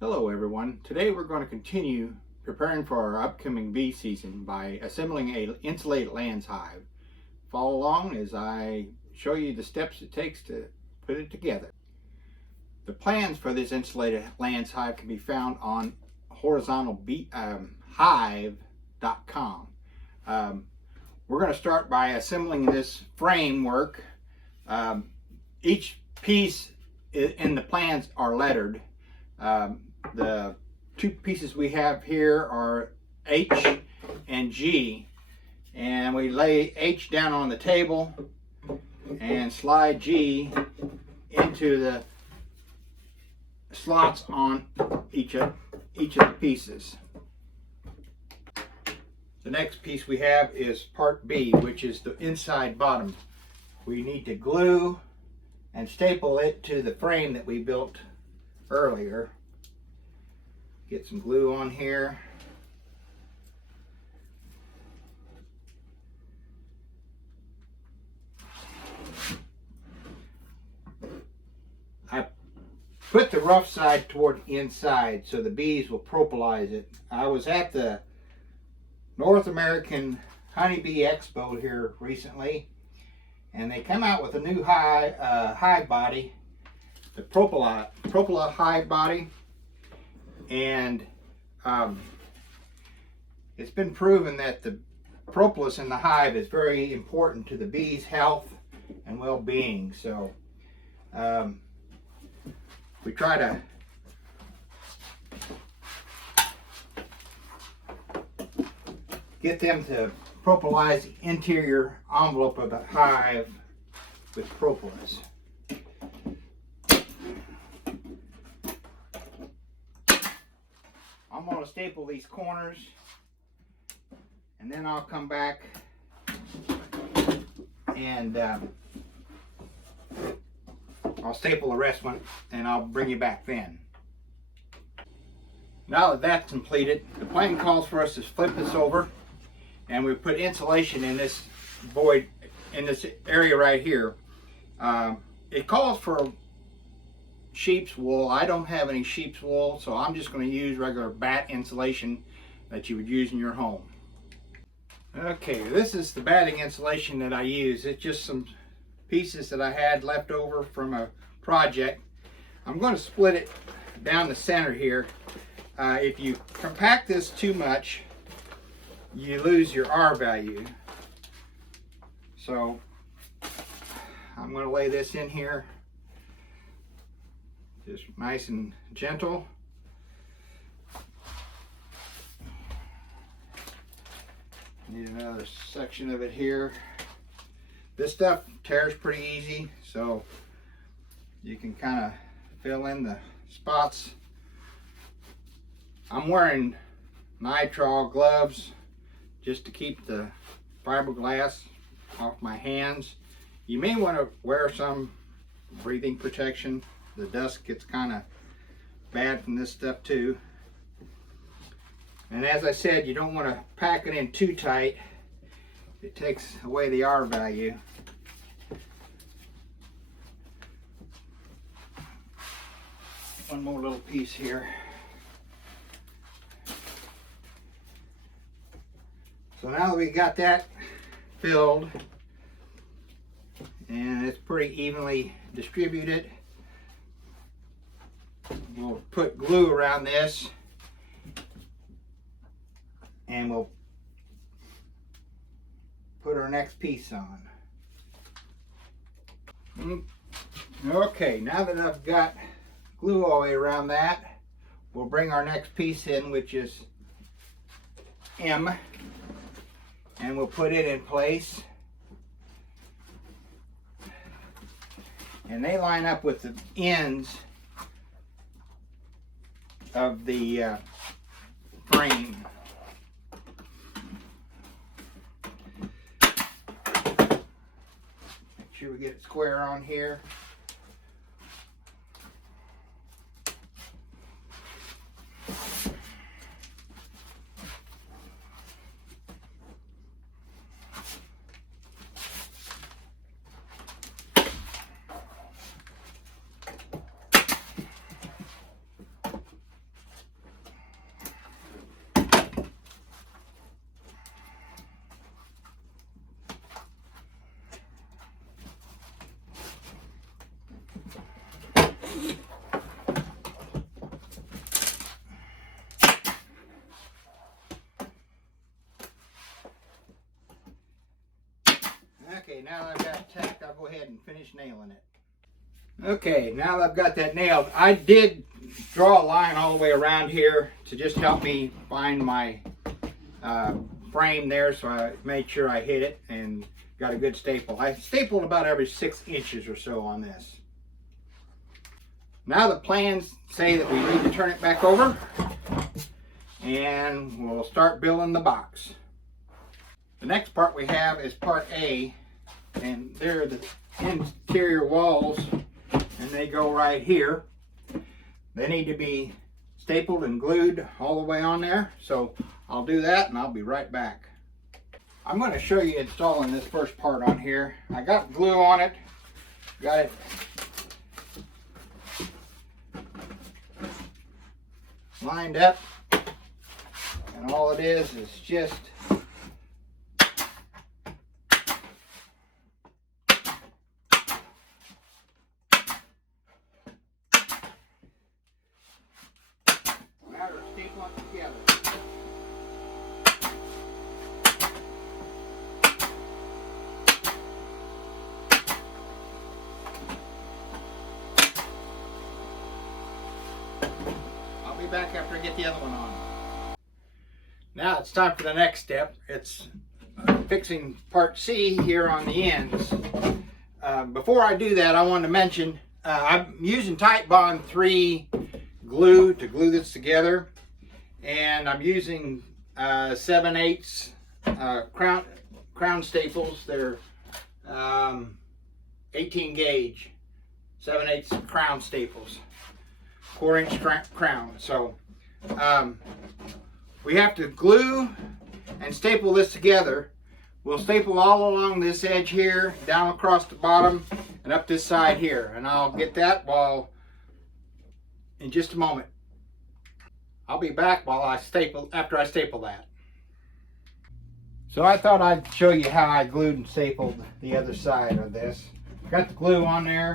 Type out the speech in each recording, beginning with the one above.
Hello everyone. Today we're going to continue preparing for our upcoming bee season by assembling a insulated Layens hive. Follow along as I show you the steps it takes to put it together. The plans for this insulated Layens hive can be found on hive.com. We're going to start by assembling this framework. Each piece in the plans are lettered. The two pieces we have here are H and G, and we lay H down on the table and slide G into the slots on each of the pieces. The next piece we have is part B, which is the inside bottom. We need to glue and staple it to the frame that we built earlier. Get some glue on here. I put the rough side toward the inside so the bees will propolize it. I was at the North American Honeybee Expo here recently, and they come out with a new hive body, the Propola hive body. And it's been proven that the propolis in the hive is very important to the bees' health and well-being. So we try to get them to propolize the interior envelope of the hive with propolis. I'm going to staple these corners, and then I'll come back and I'll staple the rest one, and I'll bring you back then. Now that that's completed, the plan calls for us to flip this over, and we put insulation in this void, in this area right here. It calls for sheep's wool. I don't have any sheep's wool, so I'm just going to use regular bat insulation that you would use in your home. Okay, this is the batting insulation that I use. It's just some pieces that I had left over from a project. I'm going to split it down the center here. If you compact this too much, you lose your R value. So I'm going to lay this in here. Just nice and gentle. Need another section of it here. This stuff tears pretty easy, so you can kind of fill in the spots. I'm wearing nitrile gloves just to keep the fiberglass off my hands. You may want to wear some breathing protection. The dust gets kind of bad from this stuff too. And as I said, you don't want to pack it in too tight. It takes away the R value. One more little piece here. So now that we got that filled and it's pretty evenly distributed, we'll put glue around this, and we'll put our next piece on. Okay, now that I've got glue all the way around that, we'll bring our next piece in, which is M, and we'll put it in place. And they line up with the ends of the frame. Make sure we get it square on here. and finish nailing it. Okay, now that I've got that nailed, I did draw a line all the way around here to just help me find my frame there, so I made sure I hit it and got a good staple. I stapled about every 6 inches or so on this. Now the plans say that we need to turn it back over and we'll start building the box. The next part we have is part A, and they're the interior walls, and they go right here. They need to be stapled and glued all the way on there, so I'll do that and I'll be right back. I'm going to show you installing this first part on here. I got glue on it, got it lined up, and all it is just matter of stapling it together. I'll be back after I get the other one on. Now it's time for the next step. It's fixing part C here on the ends. Before I do that, I want to mention I'm using Titebond 3 glue to glue this together, and I'm using 7/8 crown staples. They're 18 gauge 7/8 crown staples, 4-inch crown. So we have to glue and staple this together. We'll staple all along this edge here, down across the bottom, and up this side here. And I'll get that in just a moment. I'll be back after I staple that. So I thought I'd show you how I glued and stapled the other side of this. Got the glue on there.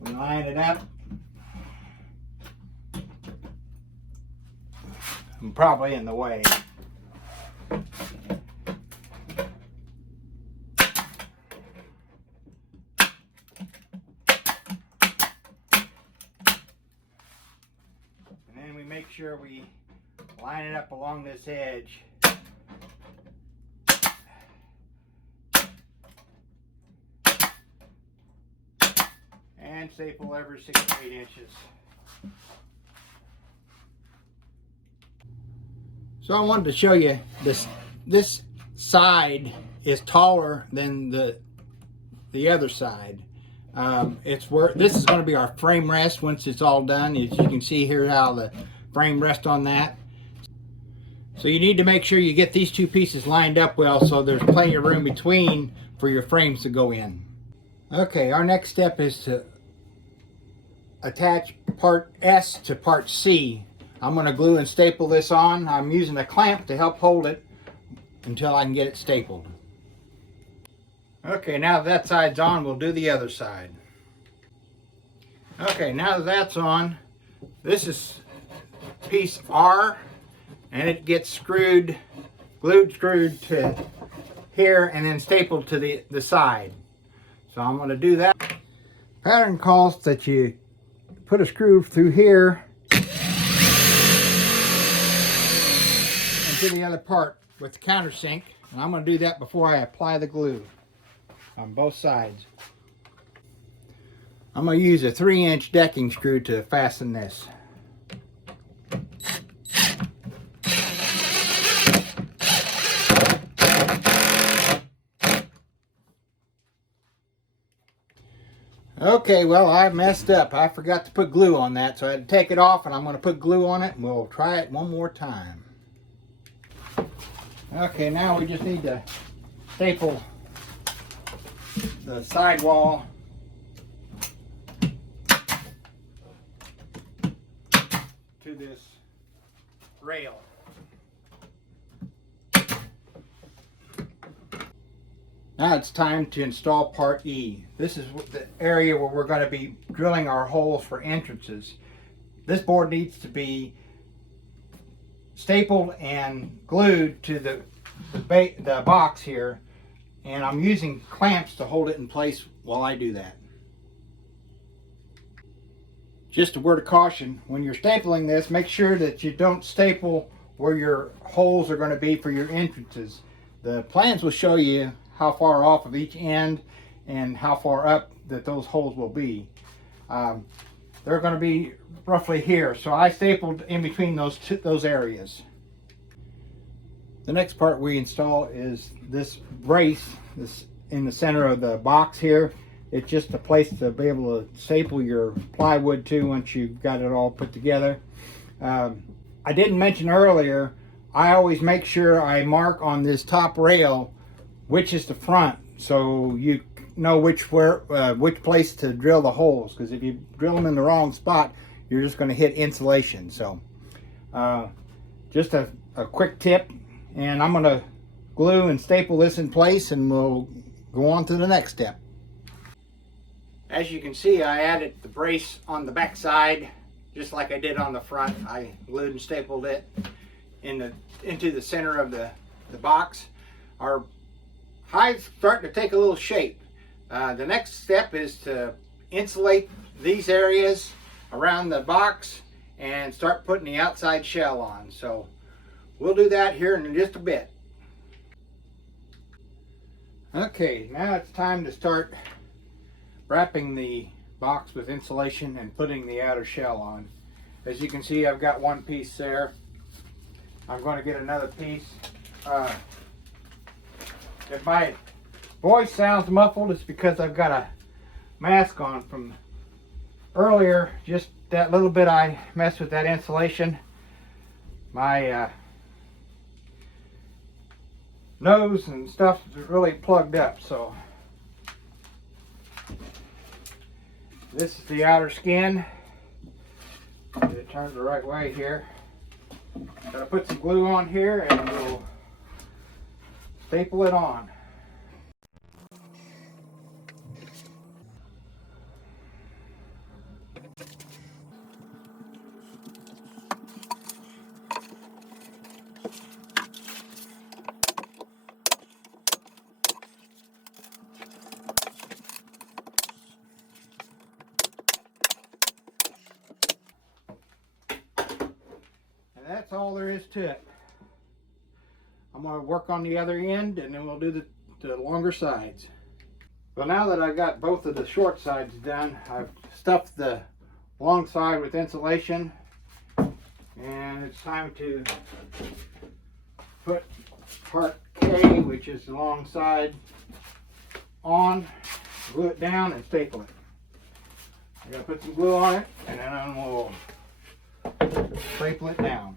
We line it up. I'm probably in the way. And then we make sure we line it up along this edge. And staple every 6 to 8 inches. So I wanted to show you this side is taller than the other side. This is going to be our frame rest once it's all done. As you can see here how the frame rests on that. So you need to make sure you get these two pieces lined up well so there's plenty of room between for your frames to go in. Okay, our next step is to attach part S to part C. I'm going to glue and staple this on. I'm using a clamp to help hold it until I can get it stapled. Okay, now that side's on, we'll do the other side. Okay, now that that's on, this is piece R, and it gets glued to here and then stapled to the side. So I'm going to do that. Pattern calls that you put a screw through here to the other part with the countersink, and I'm going to do that before I apply the glue on both sides. I'm going to use a 3-inch decking screw to fasten this. Okay, well, I messed up. I forgot to put glue on that, so I had to take it off, and I'm going to put glue on it, and we'll try it one more time. Okay, now we just need to staple the side wall to this rail. Now it's time to install part E. This is the area where we're going to be drilling our holes for entrances. This board needs to be stapled and glued to the the box here, and I'm using clamps to hold it in place while I do that. Just a word of caution, when you're stapling this, make sure that you don't staple where your holes are going to be for your entrances. The plans will show you how far off of each end and how far up that those holes will be. They're going to be roughly here, so I stapled in between those areas. The next part we install is this brace, this in the center of the box here. It's just a place to be able to staple your plywood to once you've got it all put together. I didn't mention earlier, I always make sure I mark on this top rail which is the front, so you know which place to drill the holes, because if you drill them in the wrong spot, you're just going to hit insulation. So just a quick tip, and I'm going to glue and staple this in place, and we'll go on to the next step. As you can see, I added the brace on the back side just like I did on the front. I glued and stapled it into the center of the box. Our hive's starting to take a little shape. The next step is to insulate these areas around the box and start putting the outside shell on. So we'll do that here in just a bit. Okay, now it's time to start wrapping the box with insulation and putting the outer shell on. As you can see, I've got one piece there. I'm going to get another piece. If my voice sounds muffled, it's because I've got a mask on from earlier. Just that little bit I messed with that insulation. My nose and stuff is really plugged up, so this is the outer skin. Get it turned the right way here. Gotta put some glue on here and we'll staple it on. That's all there is to it. I'm going to work on the other end, and then we'll do the longer sides. Well, now that I've got both of the short sides done, I've stuffed the long side with insulation, and it's time to put part K, which is the long side, on, glue it down, and staple it. I'm going to put some glue on it, and then we'll staple it down.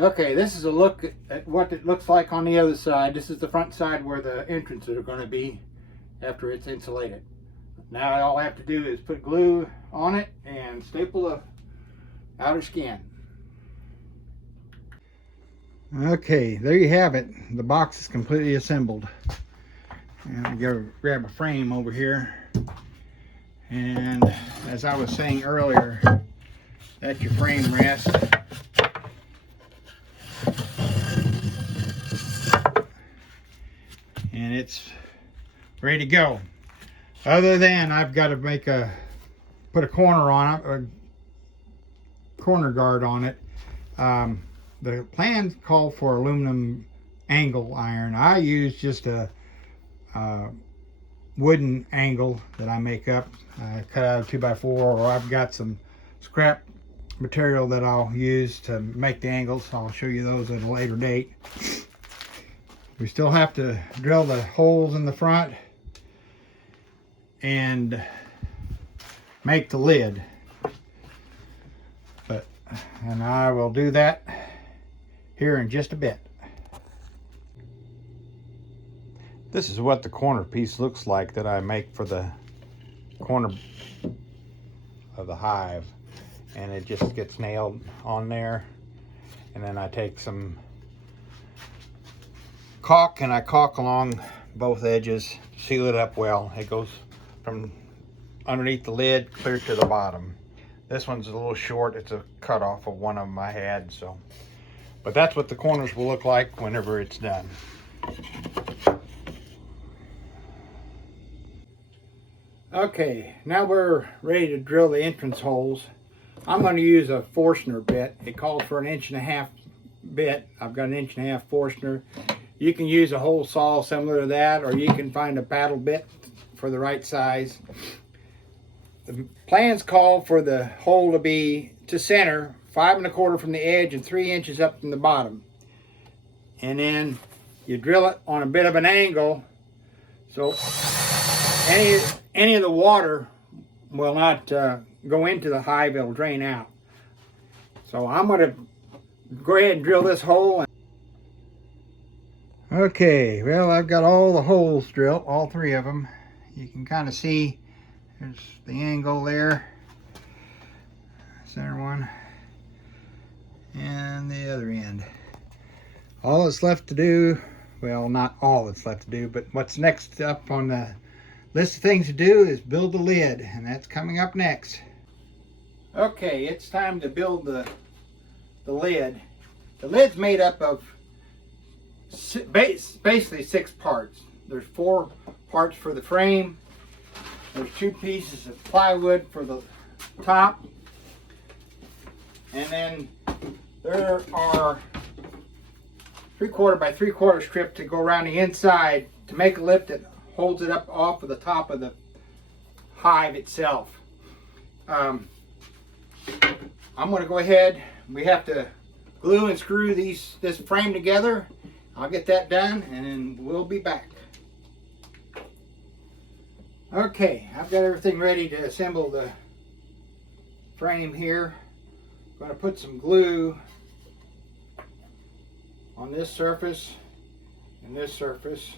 Okay, this is a look at what it looks like on the other side. This is the front side where the entrances are going to be after it's insulated. Now all I have to do is put glue on it and staple the outer skin. Okay, there you have it. The box is completely assembled. And I'm going to grab a frame over here. And as I was saying earlier, that's your frame rest. And it's ready to go. Other than I've got to put a corner on it, a corner guard on it. The plans call for aluminum angle iron. I use just a wooden angle that I make up. I cut out a 2x4, or I've got some scrap material that I'll use to make the angles. I'll show you those at a later date. We still have to drill the holes in the front and make the lid. And I will do that here in just a bit. This is what the corner piece looks like that I make for the corner of the hive, and it just gets nailed on there, and then I take some caulk and I caulk along both edges, seal it up well. It goes from underneath the lid clear to the bottom. This one's a little short. It's a cut off of one of them I had, so. But that's what the corners will look like whenever it's done. Okay, now we're ready to drill the entrance holes. I'm going to use a Forstner bit. It calls for an 1.5 inch bit. I've got an 1.5 inch Forstner. You can use a hole saw similar to that, or you can find a paddle bit for the right size. The plans call for the hole to be to center, 5 1/4 from the edge and 3 inches up from the bottom. And then you drill it on a bit of an angle, so any of the water will not go into the hive. It'll drain out. So I'm going to go ahead and drill this hole. Okay, well, I've got all the holes drilled, all 3 of them. You can kind of see there's the angle there, center one, and the other end. All that's left to do, well, not all that's left to do, but what's next up on the list of things to do is build the lid, and that's coming up next. Okay, it's time to build the lid. The lid's made up of basically 6 parts. There's 4 parts for the frame. There's 2 pieces of plywood for the top. And then there are 3/4 by 3/4 strips to go around the inside to make a lip that holds it up off of the top of the hive itself. I'm going to go ahead. We have to glue and screw this frame together. I'll get that done and then we'll be back. Okay, I've got everything ready to assemble the frame here. I'm going to put some glue on this surface and this surface.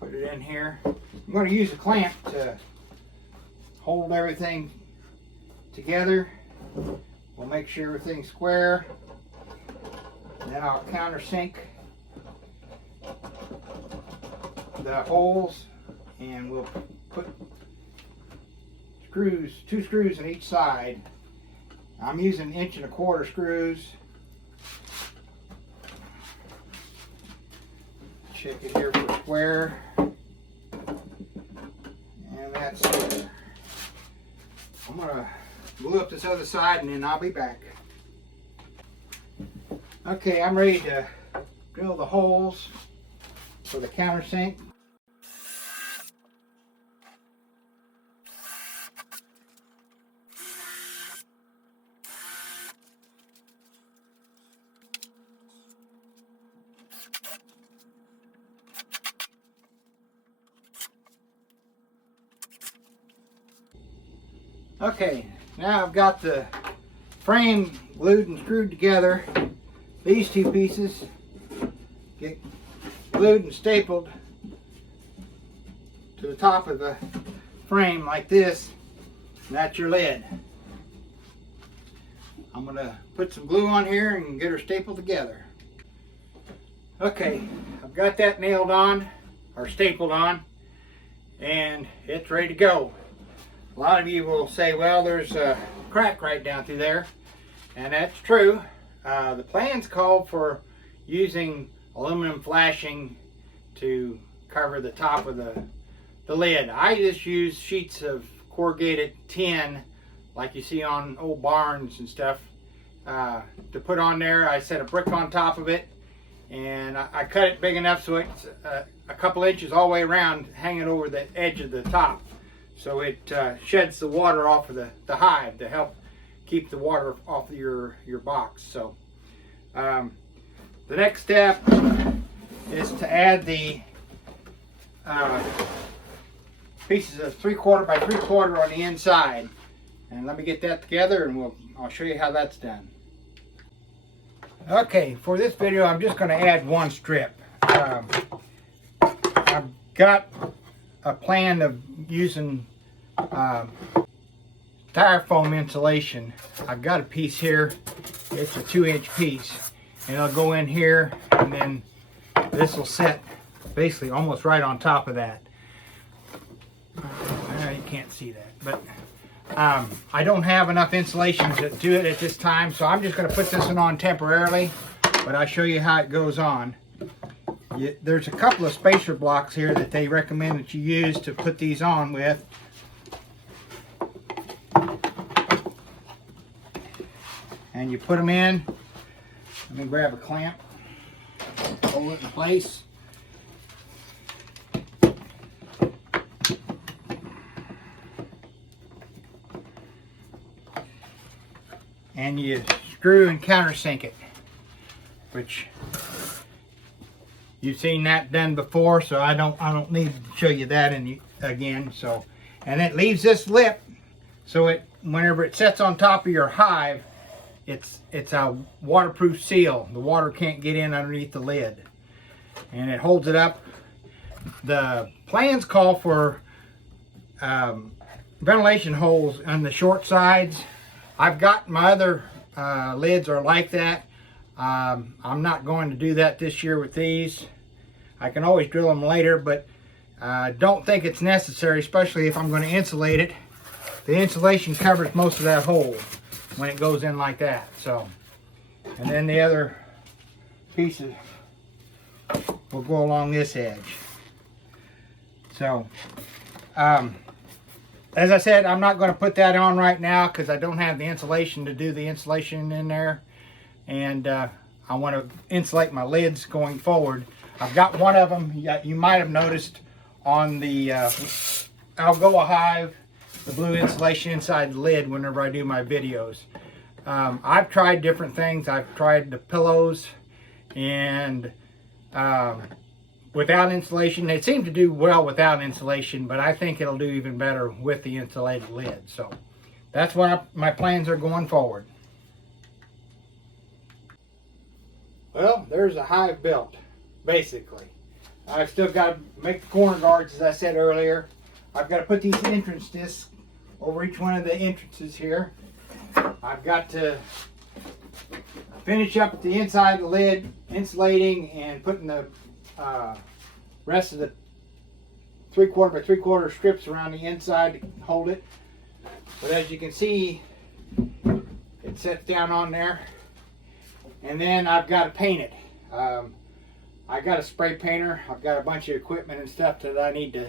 Put it in here. I'm going to use a clamp to hold everything together. We'll make sure everything's square. Then I'll countersink the holes, and we'll put screws, 2 screws on each side. I'm using 1 1/4 inch screws. Check it here for square. And that's it. I'm gonna glue up this other side and then I'll be back. Okay, I'm ready to drill the holes for the countersink. Okay, now I've got the frame glued and screwed together. These 2 pieces get glued and stapled to the top of the frame like this, and that's your lid. I'm going to put some glue on here and get her stapled together. Okay, I've got that nailed on, or stapled on, and it's ready to go. A lot of you will say, well, there's a crack right down through there, and that's true. The plans called for using aluminum flashing to cover the top of the lid. I just use sheets of corrugated tin like you see on old barns and stuff to put on there. I set a brick on top of it, and I cut it big enough so it's a couple inches all the way around, hanging over the edge of the top, so it sheds the water off of the hive to help keep the water off of your box. So the next step is to add the pieces of 3/4 by 3/4 on the inside, and let me get that together and I'll show you how that's done. Okay, for this video I'm just going to add 1 strip. I've got a plan of using styrofoam insulation. I've got a piece here. It's a 2-inch piece, and it'll go in here, and then this will sit basically almost right on top of that. You can't see that, but I don't have enough insulation to do it at this time, so I'm just going to put this one on temporarily, but I'll show you how it goes on. There's a couple of spacer blocks here that they recommend that you use to put these on with. And you put them in. Let me grab a clamp, hold it in place. And you screw and countersink it, which you've seen that done before, so I don't need to show you that again. So, and it leaves this lip, so it whenever it sets on top of your hive, it's a waterproof seal. The water can't get in underneath the lid, and it holds it up. The plans call for ventilation holes on the short sides. I've got my other lids are like that. I'm not going to do that this year with these. I can always drill them later, but don't think it's necessary, especially if I'm going to insulate it. The insulation covers most of that hole when it goes in like that. So, and then the other pieces will go along this edge. So, as I said, I'm not going to put that on right now because I don't have the insulation to do the insulation in there. And I want to insulate my lids going forward. I've got one of them, you might have noticed on the Algoa hive, the blue insulation inside the lid whenever I do my videos. I've tried different things. I've tried the pillows and without insulation. They seem to do well without insulation, but I think it'll do even better with the insulated lid. So that's what my plans are going forward. Well, there's a hive built, basically. I've still got to make the corner guards, as I said earlier. I've got to put these entrance discs over each one of the entrances here. I've got to finish up the inside of the lid, insulating and putting the rest of the 3/4 by 3/4 strips around the inside to hold it. But as you can see, it sets down on there. And then I've got to paint it. I got a spray painter. I've got a bunch of equipment and stuff that I need to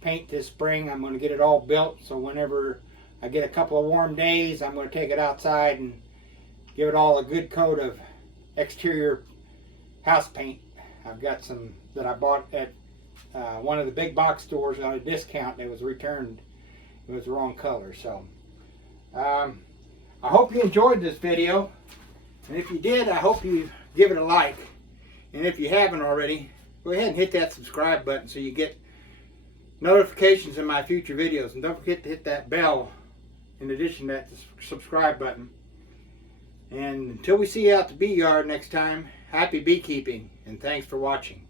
paint this spring. I'm going to get it all built, so whenever I get a couple of warm days, I'm going to take it outside and give it all a good coat of exterior house paint. I've got some that I bought at one of the big box stores on a discount. It was returned. It was the wrong color. So I hope you enjoyed this video. And if you did, I hope you give it a like. And if you haven't already, go ahead and hit that subscribe button so you get notifications of my future videos. And don't forget to hit that bell in addition to that subscribe button. And until we see you out the bee yard next time, happy beekeeping and thanks for watching.